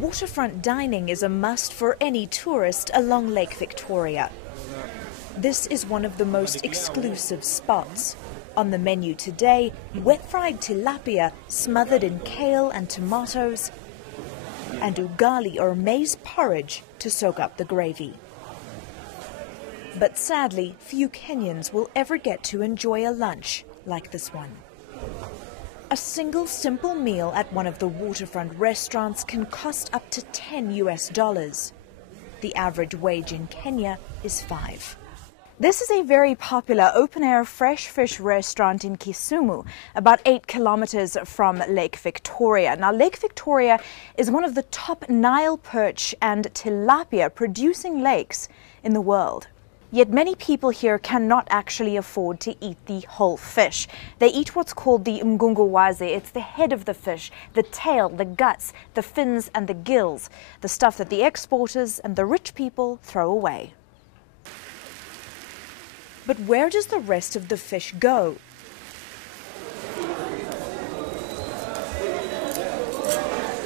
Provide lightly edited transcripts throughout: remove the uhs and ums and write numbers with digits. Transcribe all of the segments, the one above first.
Waterfront dining is a must for any tourist along Lake Victoria. This is one of the most exclusive spots. On the menu today, wet-fried tilapia smothered in kale and tomatoes, and ugali or maize porridge to soak up the gravy. But sadly, few Kenyans will ever get to enjoy a lunch like this one. A single simple meal at one of the waterfront restaurants can cost up to $10 US. The average wage in Kenya is $5. This is a very popular open-air fresh fish restaurant in Kisumu, about 8 kilometers from Lake Victoria. Now, Lake Victoria is one of the top Nile perch and tilapia producing lakes in the world. Yet many people here cannot actually afford to eat the whole fish. They eat what's called the mgunguwazi. It's the head of the fish, the tail, the guts, the fins and the gills, the stuff that the exporters and the rich people throw away. But where does the rest of the fish go?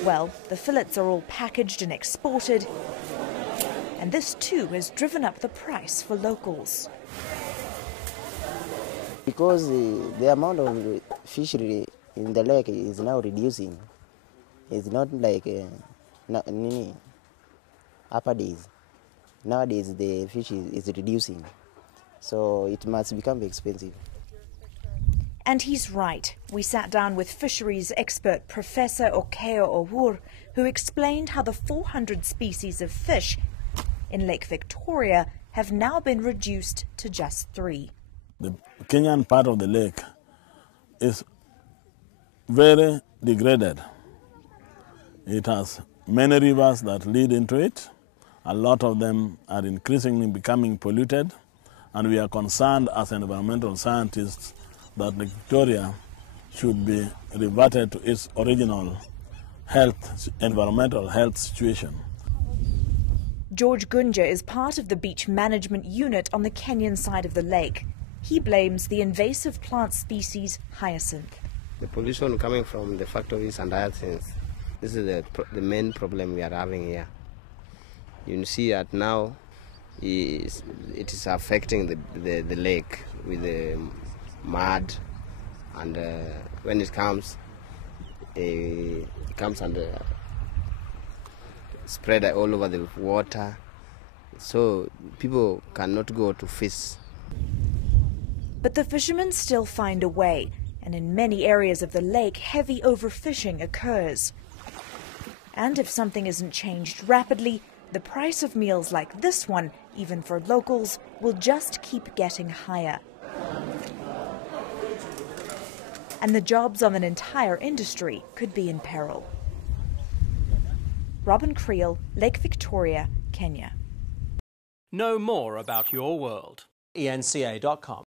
Well, the fillets are all packaged and exported, and this too has driven up the price for locals. Because the amount of fishery in the lake is now reducing. It's not like upper days. Nowadays the fish is reducing, so it must become expensive. And he's right. We sat down with fisheries expert Professor OKEYO, who explained how the 400 species of fish in Lake Victoria have now been reduced to just 3. The Kenyan part of the lake is very degraded. It has many rivers that lead into it. A lot of them are increasingly becoming polluted, and we are concerned as environmental scientists that Lake Victoria should be reverted to its original environmental health situation. George Gunja is part of the beach management unit on the Kenyan side of the lake. He blames the invasive plant species hyacinth. The pollution coming from the factories and hyacinths, this is the main problem we are having here. You see that now it is affecting the lake with the mud, and when it comes and spread all over the water, so people cannot go to fish. But the fishermen still find a way, and in many areas of the lake, heavy overfishing occurs. And if something isn't changed rapidly, the price of meals like this one, even for locals, will just keep getting higher. And the jobs of an entire industry could be in peril. ROBYN, KRIEL, Lake Victoria, Kenya. Know more about your world. eNCA.com.